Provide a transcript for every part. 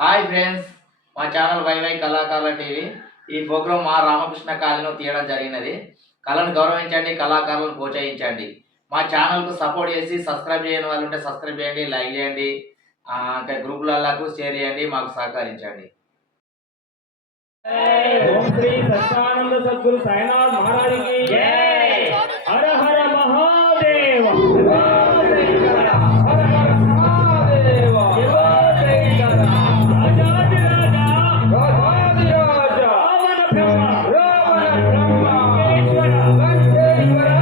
Hi friends మా channel YY కళాకారుల TV. ఈ ప్రోగ్రాం మా రామకృష్ణ కాలనీలో తీయడం జరిగినది. కళను గౌరవించండి కళాకారులను ప్రోత్సహించండి. మా ఛానల్కు సపోర్ట్ చేసి సబ్స్క్రైబ్ చేయని వాళ్ళు ఉంటే సబ్స్క్రైబ్ చేయండి లైక్ చేయండి. ఆ, ఇంకా గ్రూపులకు షేర్ చేయండి మాకు సహకరించండి. ఓం శ్రీ సత్యానంద సద్గురు సాయినాథ్ హర హర Mahadeva. fuera! ¡Van fuera!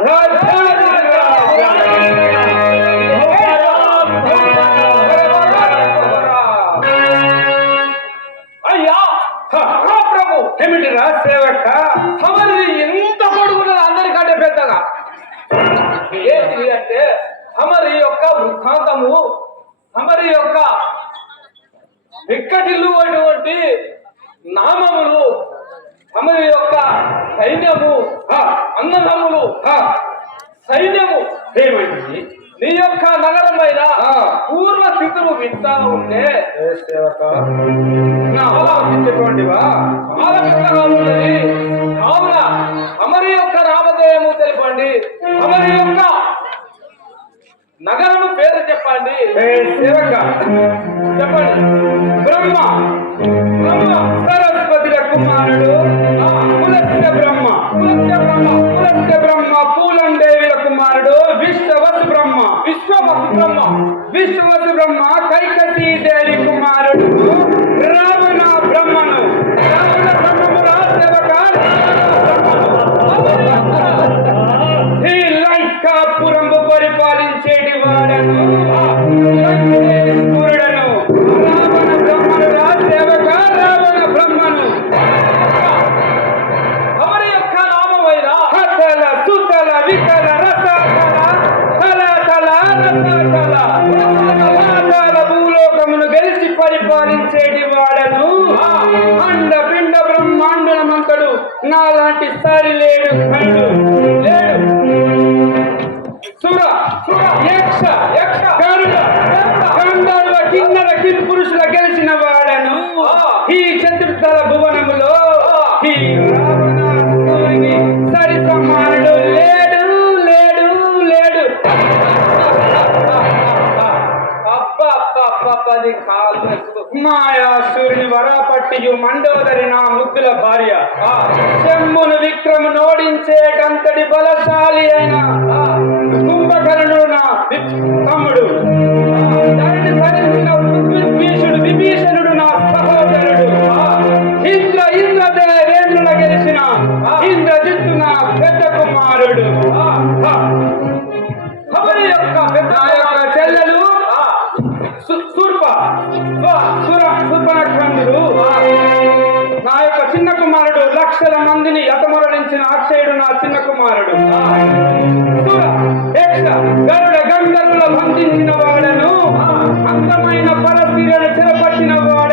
Radha సేవక చెప్పండి. బ్రహ్మ బ్రహ్మ సరస్వతుల కుమారుడు. బ్రహ్మ పులస్య బ్రహ్మ పులస్య బ్రహ్మ కుమారుడు విశ్వవత్ బ్రహ్మ. విశ్వవత్ బ్రహ్మ విశ్వవత్ బ్రహ్మ కైకతీ దేవి కుమారుడు. సోదరి నా ముద్దుల భార్య. చెమ్మును విక్రమ్ నోడించేటంతటి బలశాలి అయిన కుంభకర్ణుడు నా తమ్ముడు. కుమారుడు వాడను అందమైన పరపీడను చేపట్టిన వాడు.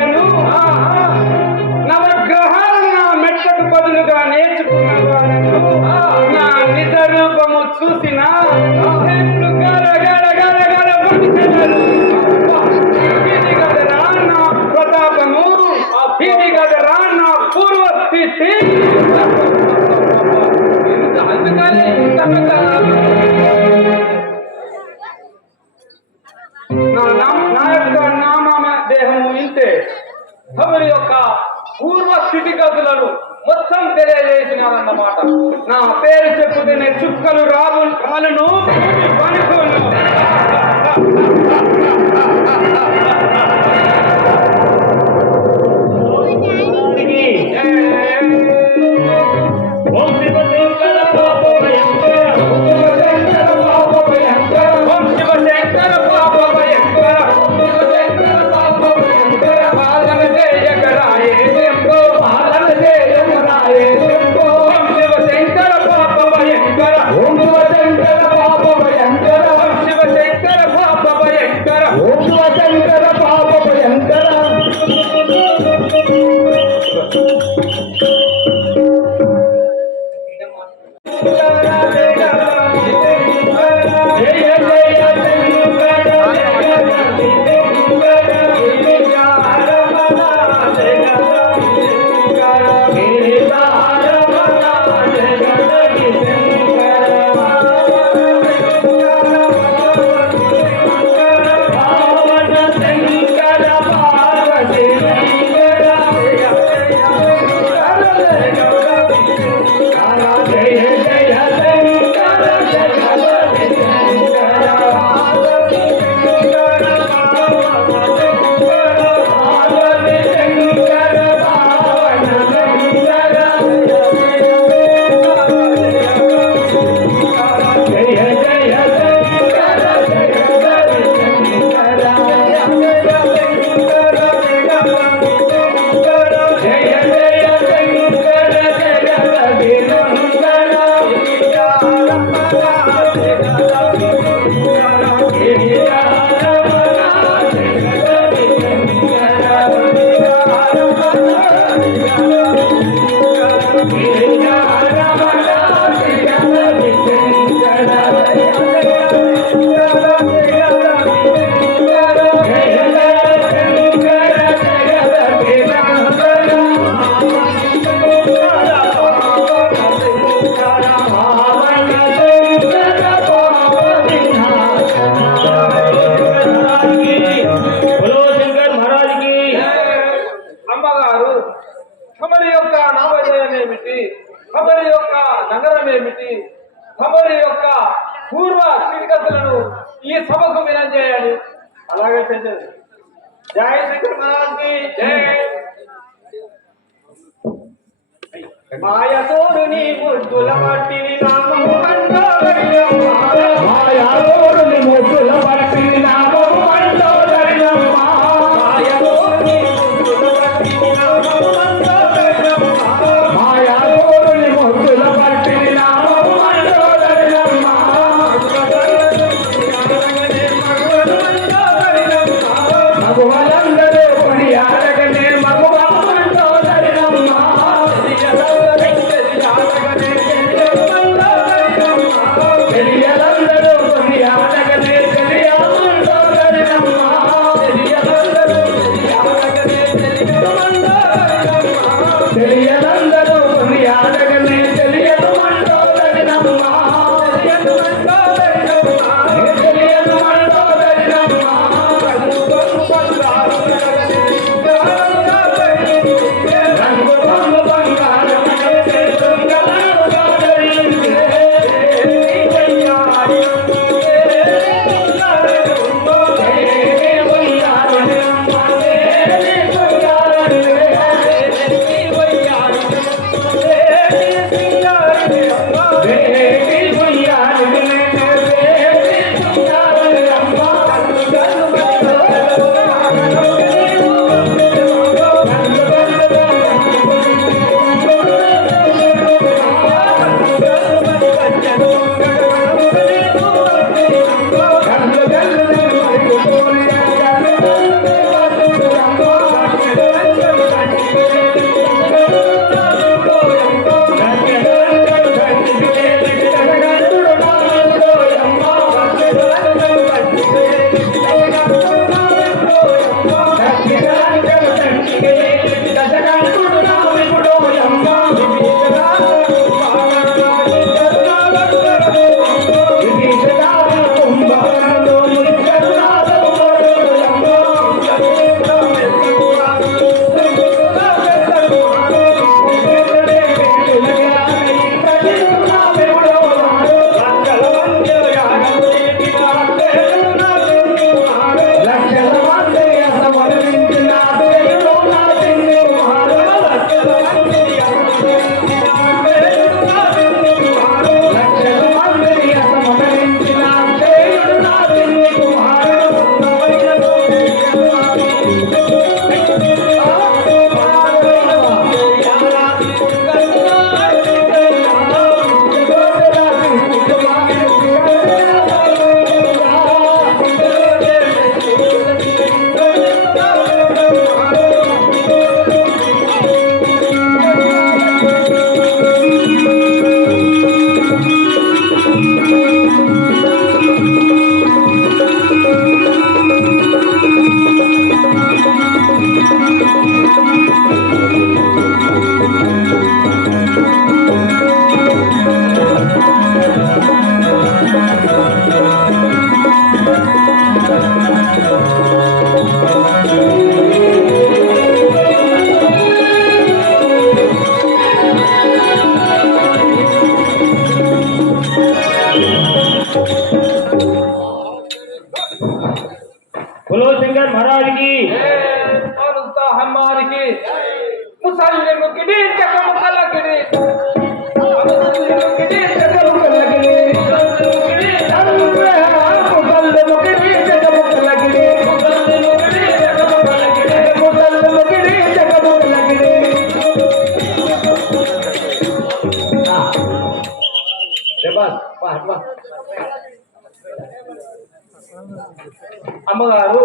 అమ్మగారు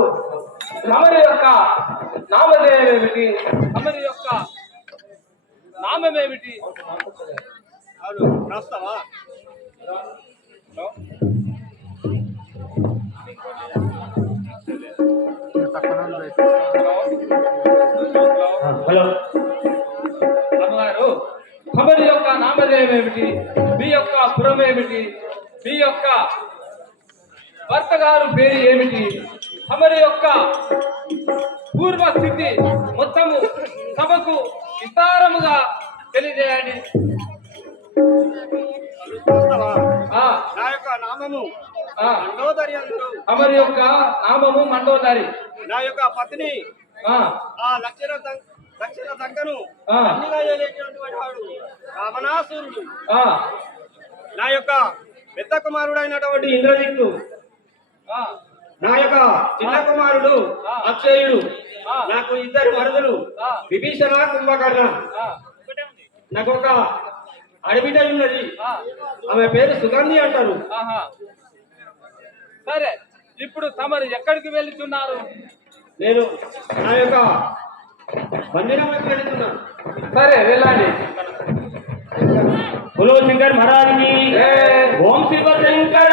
తమరి యొక్క నామధేయం ఏమిటి తమరి యొక్క నామమేమిటి? హలో? అమ్మగారు తమరి యొక్క నామధేయం ఏమిటి మీ యొక్క పురం ఏమిటి మీ యొక్క భర్త గారు పేరు ఏమిటి? తమరి యొక్క పూర్వ స్థితి మొత్తము సభకు విస్తారముగా తెలియజేయండి. నా యొక్క నామము మండోదరి అందరు తమరి యొక్క నామము మండోదరి. నా యొక్క పత్ని ఆ, లక్షణ లక్షణ ఏలేటటువంటి వాడు రావణాసురుడు. నా యొక్క పెద్ద కుమారుడైనటువంటి ఇంద్రజిత్తు. నా యొక్క చిన్న కుమారుడు. అక్షయుడు. నాకు ఇద్దరు వరదలు. విభీషణ కుంభకర్ణ నాకు ఒక అడబిడ్డ ఉన్నది. ఆమె పేరు సుగంధి అంటారు. సరే ఇప్పుడు తమరు ఎక్కడికి వెళ్తున్నారు నేను నా యొక్క వెళుతున్నాను సరే వెళ్ళండి బులో శంకర్ మహారాజ్. ఓం శివ శంకర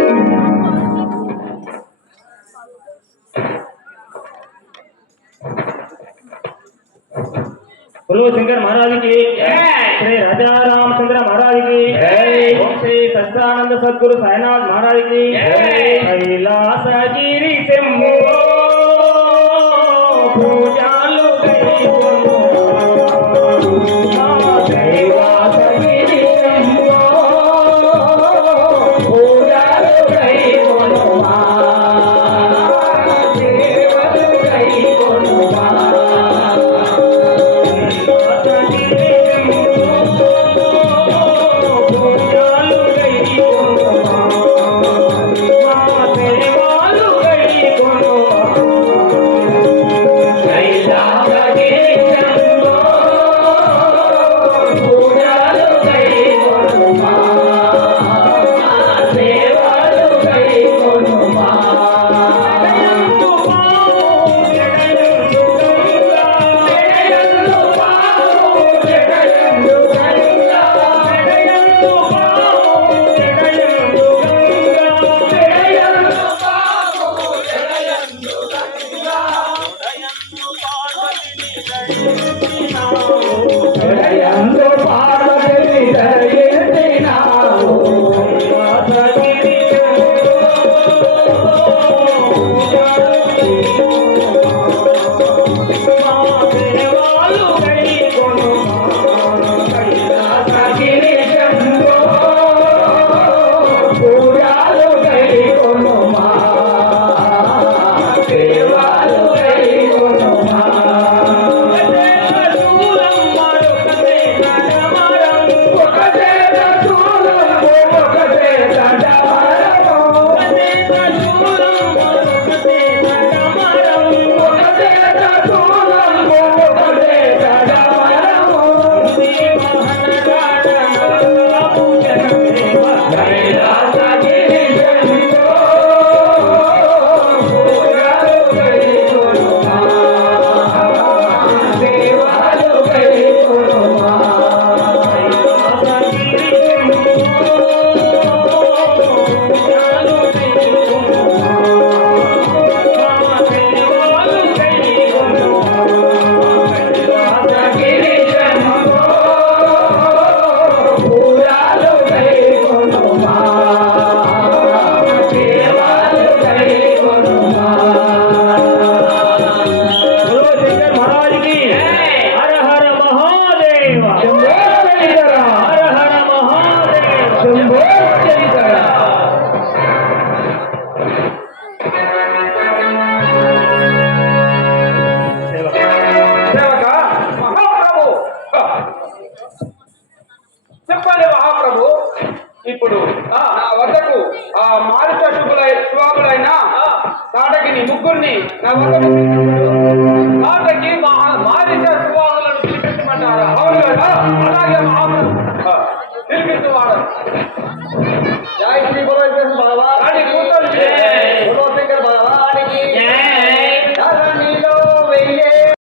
శివ శంకర పాప భయంకర. పాలన చేయుము రాయే శంభో. పాలన చేయుము రాయే శంభో. పాలన చేయుము శంభో. పాలన చేయుము రాయే శంభో. ముత్తించే